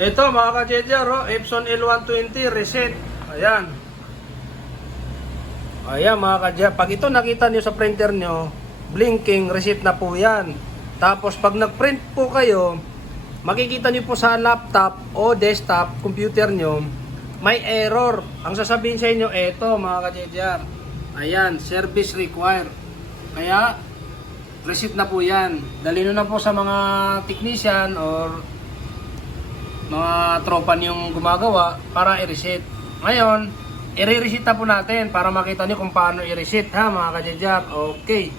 Ito mga ka-JJR, Epson L120 reset. Ayan. Ayan mga ka-JJR. Pag ito nakita nyo sa printer nyo, blinking, reset na po yan. Tapos pag nag-print po kayo, makikita nyo po sa laptop o desktop computer nyo, may error. Ang sasabihin sa inyo, ito mga ka-JJR. Ayan, service required. Kaya, reset na po yan. Dali nyo na po sa mga technician or mga tropa niyong gumagawa para i-reset. Ngayon, i-reset na po natin para makita niyo kung paano i-reset ha mga ka-JJR. Okay.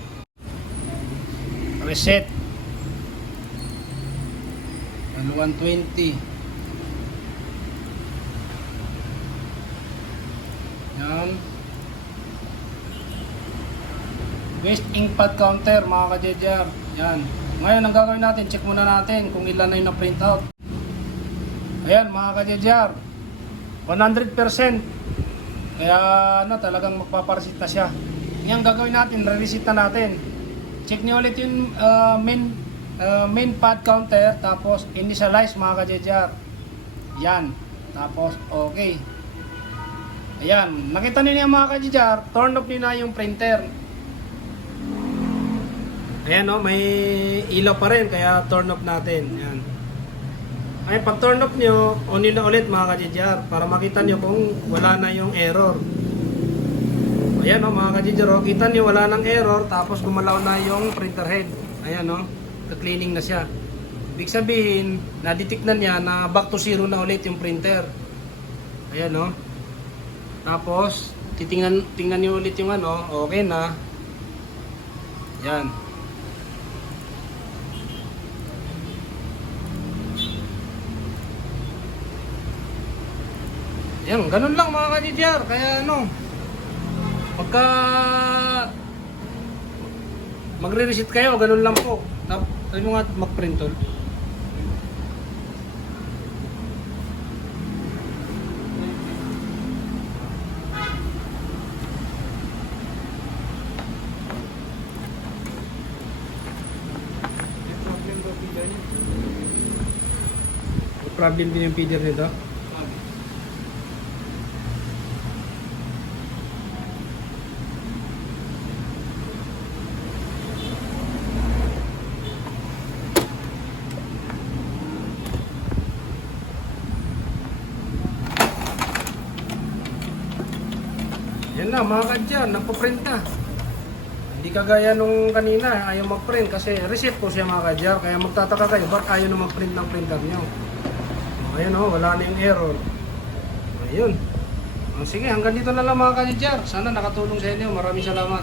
Reset. 120. Yan. Waste ink pad counter mga ka-JJR. Yan. Ngayon ang gagawin natin, check muna natin kung ilan na yung na-print out. Ayan mga ka-JJR, 100%. Kaya talagang magpapareset na siya. Ngayon gagawin natin, re-reset na natin. Check nyo ulit yung main pad counter, tapos initialize mga ka-JJR. Yan, tapos okay. Ayan, nakita nyo niya mga ka-JJR, turn off nyo na yung printer. Ayan may ilaw pa rin, kaya turn off natin. Yan. Ay, pag turn off nyo, on nyo na ulit mga ka-JJR para makita nyo kung wala na yung error. Ayan mga ka-JJR, kita nyo wala nang error, tapos gumalaw na yung printer head. Ayan ka-cleaning na siya. Ibig sabihin, na-detect na niya na back to zero na ulit yung printer. Ayan Tapos, tingnan nyo ulit yung okay na. Yan. Yan, ganun lang mga ka-JJR. Kaya pagka magre-reset kayo, ganun lang po. Tayo mo nga mag-print tol. May problem din yung feeder nito. Yan na mga ka-JJR, nagpa-print na. Hindi kagaya nung kanina, ayaw mag-print kasi reset po siya mga ka-JJR. Kaya magtataka kayo, ba't ayaw na mag-print ng printer nyo? Ayan wala na yung error. Ayun. Sige, hanggang dito na lang mga ka-JJR. Sana nakatulong sa inyo. Maraming salamat.